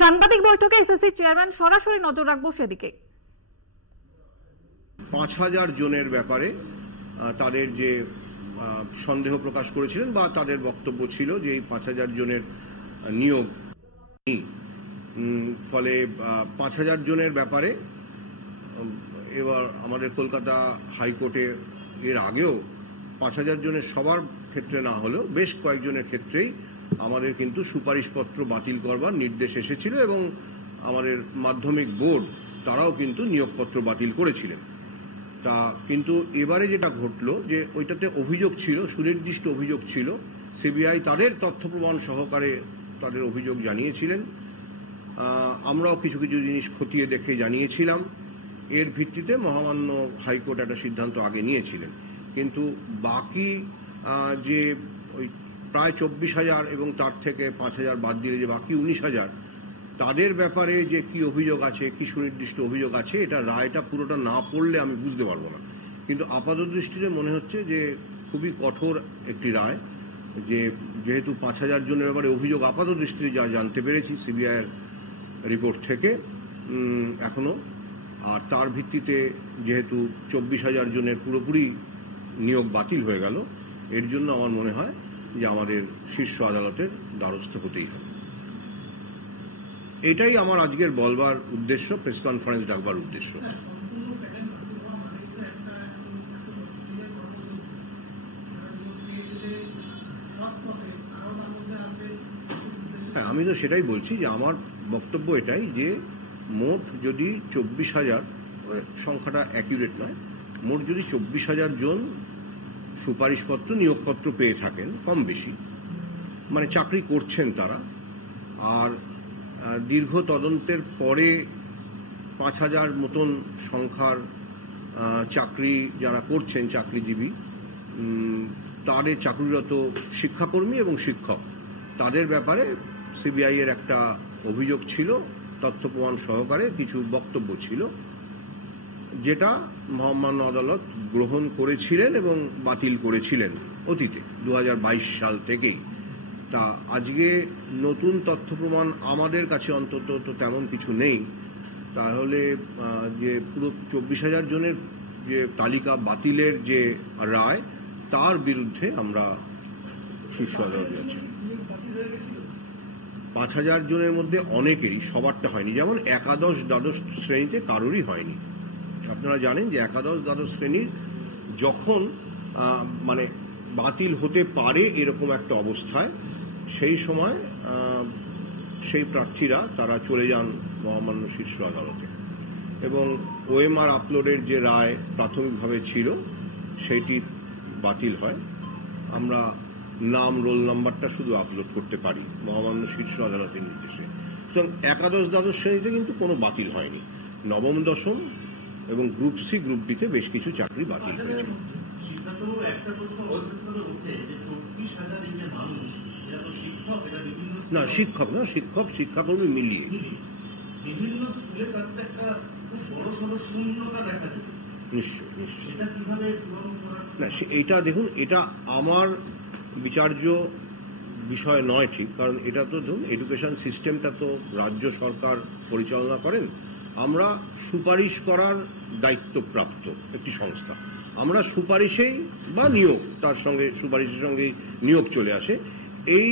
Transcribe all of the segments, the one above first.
সাংবাদিক বৈঠকে SSC chairman সরাসরি নজর রাখবো সেদিকে। ৫,০০০ জনের ব্যাপারে তাদের যে সন্দেহ প্রকাশ করেছিলেন বা তাদের বক্তব্য ছিল যে এই ৫,০০০ জনের নিয়োগ, ফলে ৫,০০০ জনের ব্যাপারে এবার আমাদের কলকাতা হাইকোর্টে এর আগেও ৫,০০০ জনের সবার ক্ষেত্রে না হলেও বেশ কয়েকজনের ক্ষেত্রেই আমাদের কিন্তু সুপারিশপত্র বাতিল করবার নির্দেশ এসেছিল এবং আমাদের মাধ্যমিক বোর্ড তারাও কিন্তু নিয়োগপত্র বাতিল করেছিলেন। তা কিন্তু এবারে যেটা ঘটল যে ওইটাতে অভিযোগ ছিল, সুনির্দিষ্ট অভিযোগ ছিল, সিবিআই তাদের তথ্য প্রমাণ সহকারে তাদের অভিযোগ জানিয়েছিলেন, আমরাও কিছু কিছু জিনিস খতিয়ে দেখে জানিয়েছিলাম। এর ভিত্তিতে মহামান্য হাইকোর্ট একটা সিদ্ধান্ত আগে নিয়েছিলেন, কিন্তু বাকি যে ওই প্রায় ২৪,০০০ এবং তার থেকে ৫,০০০ বাদ দিলে যে বাকি ১৯,০০০ তাদের ব্যাপারে যে কি অভিযোগ আছে, কি সুনির্দিষ্ট অভিযোগ আছে, এটা রায়টা পুরোটা না পড়লে আমি বুঝতে পারবো না। কিন্তু আপাত দৃষ্টিতে মনে হচ্ছে যে খুবই কঠোর একটি রায়, যে যেহেতু ৫,০০০ জনের ব্যাপারে অভিযোগ আপাত দৃষ্টিতে যা জানতে পেরেছি সিবিআইয়ের রিপোর্ট থেকে এখনো, আর তার ভিত্তিতে যেহেতু ২৪,০০০ জনের পুরোপুরি নিয়োগ বাতিল হয়ে গেল, এর জন্য আমার মনে হয় যে আমাদের শীর্ষ আদালতের দ্বারস্থ হতেই হবে। এটাই আমার আজকের বলবার উদ্দেশ্য, প্রেস কনফারেন্স ডাকবার উদ্দেশ্য। হ্যাঁ, আমি তো সেটাই বলছি যে আমার বক্তব্য এটাই যে মোট যদি ২৪,০০০, সংখ্যাটা অ্যাকিউরেট নয়, মোট যদি ২৪,০০০ জন সুপারিশপত্র নিয়োগপত্র পেয়ে থাকেন, কম বেশি মানে চাকরি করছেন তারা, আর দীর্ঘ তদন্তের পরে ৫,০০০ মতন সংখ্যার চাকরি যারা করছেন, চাকরিজীবী, তাদের চাকরিরত শিক্ষাকর্মী এবং শিক্ষক, তাদের ব্যাপারে সিবিআই এর একটা অভিযোগ ছিল, তথ্য প্রমাণ সহকারে কিছু বক্তব্য ছিল, যেটা মহামান্য আদালত গ্রহণ করেছিলেন এবং বাতিল করেছিলেন অতীতে ২০২২ সাল থেকেই। তা আজকে নতুন তথ্য প্রমাণ আমাদের কাছে অন্তত তো তেমন কিছু নেই, তাহলে যে পুরো ২৪,০০০ জনের যে তালিকা বাতিলের যে রায়, তার বিরুদ্ধে আমরা শীর্ষ আদালতে আছি। ৫,০০০ জনের মধ্যে অনেকেরই, সবারটা হয়নি, যেমন একাদশ দ্বাদশ শ্রেণীতে কারোরই হয়নি। আপনারা জানেন যে একাদশ দ্বাদশ শ্রেণীর যখন মানে বাতিল হতে পারে এরকম একটা অবস্থায়, সেই সময় সেই প্রার্থীরা তারা চলে যান মহামান্য শীর্ষ আদালতে এবং ওএমআর আপলোডের যে রায় প্রাথমিকভাবে ছিল সেইটি বাতিল হয়। আমরা নাম, রোল নাম্বারটা শুধু আপলোড করতে পারি মহামান্য শীর্ষ আদালতের নির্দেশে। সুতরাং একাদশ দ্বাদশ শ্রেণীতে কিন্তু কোনো বাতিল হয়নি। নবম, দশম এবং গ্রুপ সি, গ্রুপ ডিতে বেশ কিছু চাকরি বাতিল হয়েছে। না, শিক্ষক না, শিক্ষক শিক্ষাকর্মী মিলিয়ে নিশ্চয় নিশ্চয় না। এটা দেখুন, এটা আমার বিচার্য বিষয় নয় ঠিক, কারণ এটা তো ধরুন এডুকেশন সিস্টেমটা তো রাজ্য সরকার পরিচালনা করেন, আমরা সুপারিশ করার দায়িত্বপ্রাপ্ত একটি সংস্থা, আমরা সুপারিশেই বা নিয়োগ, তার সঙ্গে সুপারিশের সঙ্গে নিয়োগ চলে আসে, এই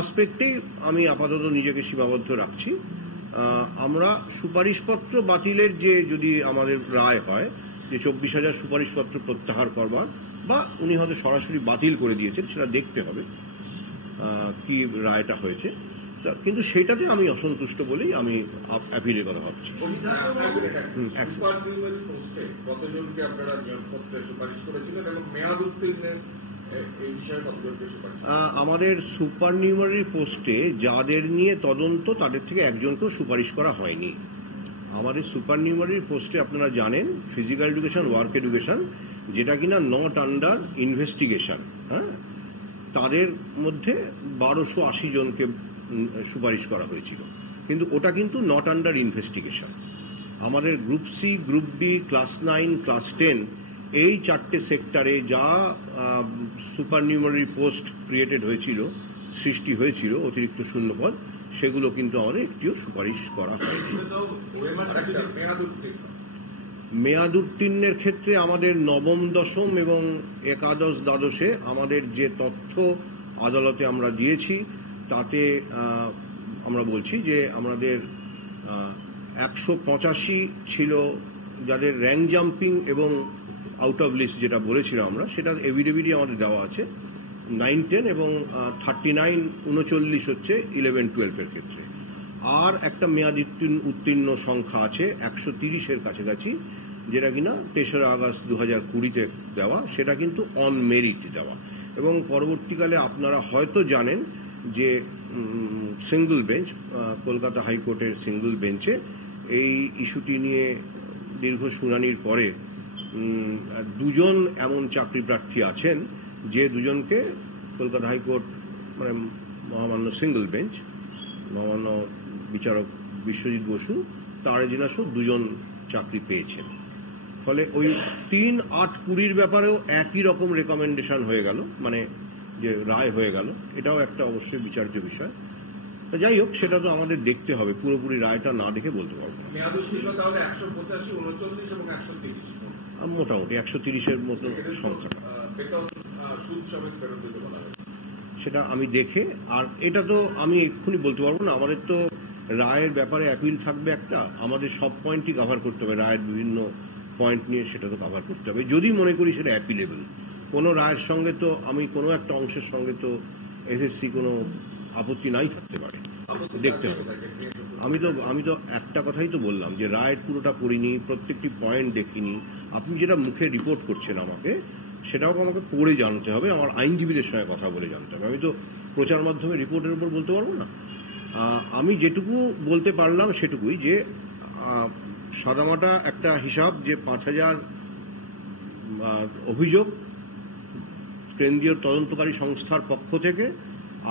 আসপেক্টেই আমি আপাতত নিজেকে সীমাবদ্ধ রাখছি। আমরা সুপারিশপত্র বাতিলের যে যদি আমাদের রায় হয় যে ২৪,০০০ সুপারিশপত্র প্রত্যাহার করবার, বা উনি হয়তো সরাসরি বাতিল করে দিয়েছেন, সেটা দেখতে হবে কি রায়টা হয়েছে, কিন্তু সেটাতে আমি অসন্তুষ্ট বলেই আমি অ্যাপিলের কথা ভাবছি। আমাদের সুপার নিউমারি পোস্টে যাদের নিয়ে তদন্ত, তাদের থেকে একজনকেও সুপারিশ করা হয়নি। আমাদের সুপার নিউমারি পোস্টে আপনারা জানেন ফিজিক্যাল এডুকেশন, ওয়ার্ক এডুকেশন, যেটা কিনা নট আন্ডার ইনভেস্টিগেশন, হ্যাঁ, তাদের মধ্যে ১২৮০ জনকে সুপারিশ করা হয়েছিল, কিন্তু ওটা কিন্তু নট আন্ডার ইনভেস্টিগেশন। আমাদের group C, group D, class 9, class 10 এই 4টে সেক্টরে যা সুপার নিউমারি পোস্ট ক্রিয়েটেড হয়েছিল, সৃষ্টি হয়েছিল, অতিরিক্ত শূন্যপদ, সেগুলো কিন্তু আমাদের একটিও সুপারিশ করা হয়নি। মেয়াদ উত্তীর্ণের ক্ষেত্রে আমাদের নবম, দশম এবং একাদশ, দ্বাদশে আমাদের যে তথ্য আদালতে আমরা দিয়েছি তাতে আমরা বলছি যে আমাদের 185 ছিল যাদের র্যাঙ্ক জাম্পিং এবং আউট অফ লিস্ট যেটা বলেছিলাম আমরা, সেটা এভিডেভিডই আমাদের দেওয়া আছে 9, 10 এবং 39, 39 হচ্ছে 11, 12-এর ক্ষেত্রে। আর একটা মেয়াদ উত্তীর্ণ সংখ্যা আছে 130-এর কাছাকাছি, যেটা কিনা 3রা আগস্ট 2020-তে দেওয়া, সেটা কিন্তু অন মেরিট দেওয়া। এবং পরবর্তীকালে আপনারা হয়তো জানেন যে সিঙ্গল বেঞ্চ, কলকাতা হাইকোর্টের সিঙ্গল বেঞ্চে এই ইস্যুটি নিয়ে দীর্ঘ শুনানির পরে 2জন এমন চাকরি প্রার্থী আছেন যে দুজনকে কলকাতা হাইকোর্ট মানে মহামান্য সিঙ্গল বেঞ্চ, মহামান্য বিচারক বিশ্বজিৎ বসু, তার এজলাসও 2জন চাকরি পেয়েছেন। ফলে ওই 3, 8, 20-র ব্যাপারেও একই রকম রেকমেন্ডেশন হয়ে গেল, মানে যে রায় হয়ে গেল, এটাও একটা অবশ্যই বিচার্য বিষয়। যাই হোক, সেটা তো আমাদের দেখতে হবে, পুরোপুরি রায়টা না দেখে বলতে পারবো না। মোটামুটি 130-এর মতো সংখ্যাটা, সেটা আমি দেখে, আর এটা তো আমি এক্ষুনি বলতে পারবো না। আমাদের তো রায়ের ব্যাপারে অ্যাপিল থাকবে একটা, আমাদের সব পয়েন্টই কভার করতে হবে, রায়ের বিভিন্ন পয়েন্ট নিয়ে সেটা তো কভার করতে হবে। যদি মনে করি সেটা অ্যাপিলেবল, কোনো রায়ের সঙ্গে তো আমি কোনো একটা অংশের সঙ্গে তো এসএসসি কোনো আপত্তি নাই থাকতে পারে, দেখতে হবে। আমি তো একটা কথাই তো বললাম যে রায়ের পুরোটা পড়িনি, প্রত্যেকটি পয়েন্ট দেখিনি। আপনি যেটা মুখে রিপোর্ট করছেন আমাকে, সেটাও আমাকে পড়ে জানতে হবে, আমার আইনজীবীদের সঙ্গে কথা বলে জানতে হবে। আমি তো প্রচার মাধ্যমে রিপোর্টের উপর বলতে পারবো না। আমি যেটুকু বলতে পারলাম সেটুকুই, যে সাদামাটা একটা হিসাব, যে 5,000 অভিযোগ কেন্দ্রীয় তদন্তকারী সংস্থার পক্ষ থেকে,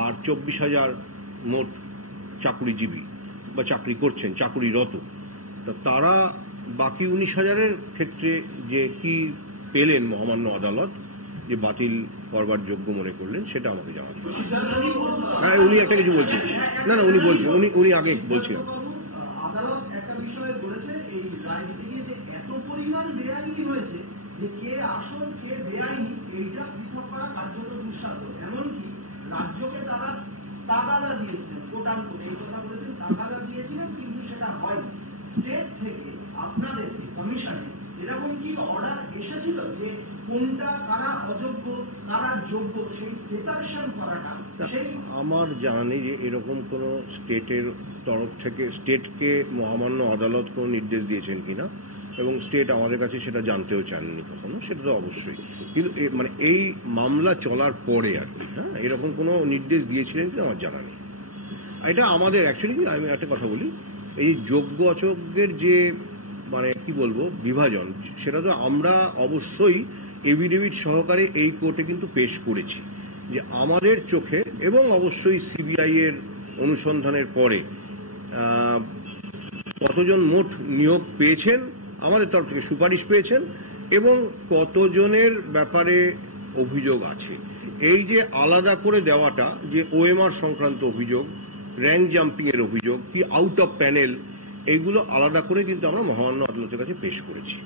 আর 24,000 মোট চাকরিজীবী বা চাকরি করছেন, চাকরিরত। তারা বাকি 19,000-এর ক্ষেত্রে যে কি পেলেন মহামান্য আদালত, যে বাতিল করবার যোগ্য মনে করলেন, সেটা আমাকে জানাতে হবে। হ্যাঁ, উনি একটা কিছু বলছেন, না উনি বলছেন, উনি আগে বলছিলেন। আদালত একটা বিষয়ে বলেছে, এই রাজনীতিকে যে এত পরিমাণ বেআইনি হয়েছে, যে কে আসল কে বেআইনি এইটা পৃথক করা কার্যত দুঃসাধ্য। এমনকি রাজ্যকে তারা তাগাদা দিয়েছিলেন, কোটান করে এই কথা বলেছেন, তাগাদা দিয়েছিলেন, কিন্তু সেটা হয়নি। স্টেট থেকে আপনাদের কমিশনে এরকম কি অর্ডার এসেছিল যে কোনটা কারা অযোগ্য কারা যোগ্য, সেই সেপারেশন করাটা? আমার জানা নেই যে এরকম কোন স্টেটের তরফ থেকে স্টেটকে মহামান্য আদালত কোন নির্দেশ দিয়েছেন কিনা, এবং স্টেট আমাদের কাছে সেটা জানতেও চাননি কখনো, সেটা তো অবশ্যই। কিন্তু মানে এই মামলা চলার পরে আর কি, হ্যাঁ, এরকম কোনো নির্দেশ দিয়েছিলেন কিনা আমার জানা নেই। এটা আমাদের অ্যাকচুয়ালি, আমি একটা কথা বলি, এই যোগ্য অযোগ্যের যে মানে কি বলবো বিভাজন, সেটা তো আমরা অবশ্যই এভিডেভিট সহকারে এই কোর্টে কিন্তু পেশ করেছি, যে আমাদের চোখে এবং অবশ্যই সিবিআই এর অনুসন্ধানের পরে কতজন মোট নিয়োগ পেয়েছেন, আমাদের তরফ থেকে সুপারিশ পেয়েছেন, এবং কতজনের ব্যাপারে অভিযোগ আছে। এই যে আলাদা করে দেওয়াটা, যে ওএমআর সংক্রান্ত অভিযোগ, র্যাঙ্ক জাম্পিং এর অভিযোগ, কি আউট অফ প্যানেল, এইগুলো আলাদা করে কিন্তু আমরা মহামান্য আদালতের কাছে পেশ করেছি।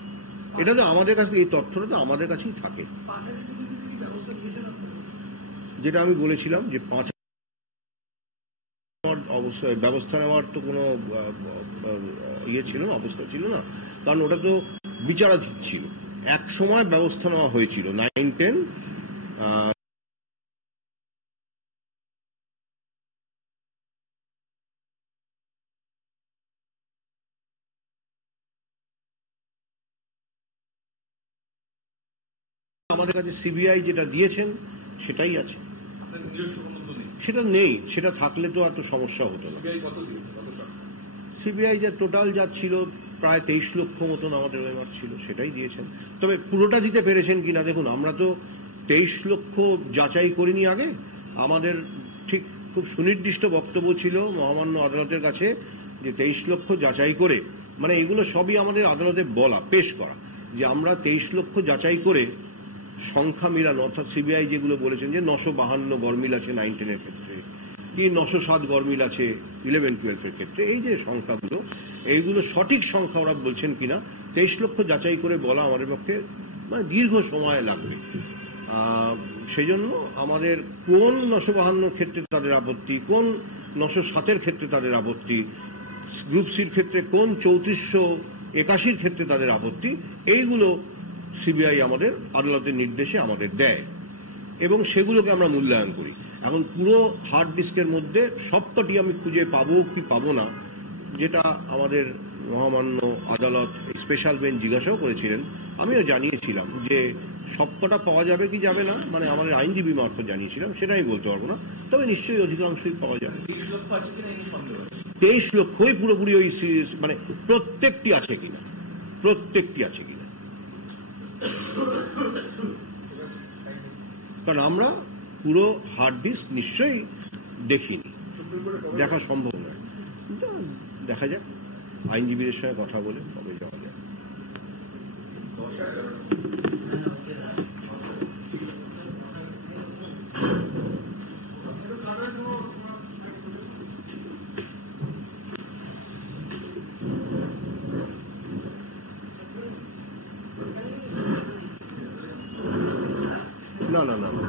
এটা তো আমাদের কাছে, এই তথ্যটা তো আমাদের কাছেই থাকে। যেটা আমি বলেছিলাম যে 5 অবশ্যই ব্যবস্থা নেওয়ার তো কোনো ইয়ে ছিল না, অবস্থা ছিল না, কারণ ওটা তো বিচারাধীন ছিল। এক সময় ব্যবস্থা নেওয়া হয়েছিল 9, 10 আমাদের কাছে সিবিআই যেটা দিয়েছেন সেটাই আছে, সেটা নেই। সেটা থাকলে তো এত সমস্যা হতো না। সিবিআই যা টোটাল যা ছিল প্রায় 23 লক্ষ মতন আমাদের ওএমআর ছিল, সেটাই দিয়েছেন। তবে পুরোটা দিতে পেরেছেন কিনা দেখুন, আমরা তো 23 লক্ষ যাচাই করিনি আগে। আমাদের ঠিক খুব সুনির্দিষ্ট বক্তব্য ছিল মহামান্য আদালতের কাছে, যে 23 লক্ষ যাচাই করে, মানে এগুলো সবই আমাদের আদালতে বলা, পেশ করা, যে আমরা 23 লক্ষ যাচাই করে সংখ্যা মিলানো, অর্থাৎ সিবিআই যেগুলো বলেছেন যে 952 গরমিল আছে 9, 10-এর ক্ষেত্রে, কি 907 গরমিল আছে 11-12 ক্ষেত্রে। এই যে সংখ্যাগুলো, এইগুলো সঠিক সংখ্যা ওরা বলছেন কিনা 23 লক্ষ যাচাই করে বলা আমাদের পক্ষে মানে দীর্ঘ সময় লাগবে। সেই জন্য আমাদের কোন 952 ক্ষেত্রে তাদের আপত্তি, কোন 907 ক্ষেত্রে তাদের আপত্তি, গ্রুপ সির ক্ষেত্রে কোন 3481 ক্ষেত্রে তাদের আপত্তি, এইগুলো সিবিআই আমাদের আদালতের নির্দেশে আমাদের দেয় এবং সেগুলোকে আমরা মূল্যায়ন করি। এখন পুরো হার্ড ডিস্কের মধ্যে সবকটি আমি খুঁজে পাবো কি পাবো না, যেটা আমাদের মহামান্য আদালত স্পেশাল বেঞ্চ জিজ্ঞাসাও করেছিলেন, আমিও জানিয়েছিলাম যে সবকটা পাওয়া যাবে কি যাবে না, মানে আমাদের আইনজীবী মারফত জানিয়েছিলাম, সেটাই বলতে পারবো না, তবে নিশ্চয়ই অধিকাংশই পাওয়া যাবে। 23 লক্ষই পুরোপুরি ওই সিরিজ, মানে প্রত্যেকটি আছে কিনা, কারণ আমরা পুরো হার্ড ডিস্ক নিশ্চয়ই দেখিনি, দেখা সম্ভব নয়। দেখা যাক, আইনজীবীদের সঙ্গে কথা বলে কবে যাওয়া যায়। না না না না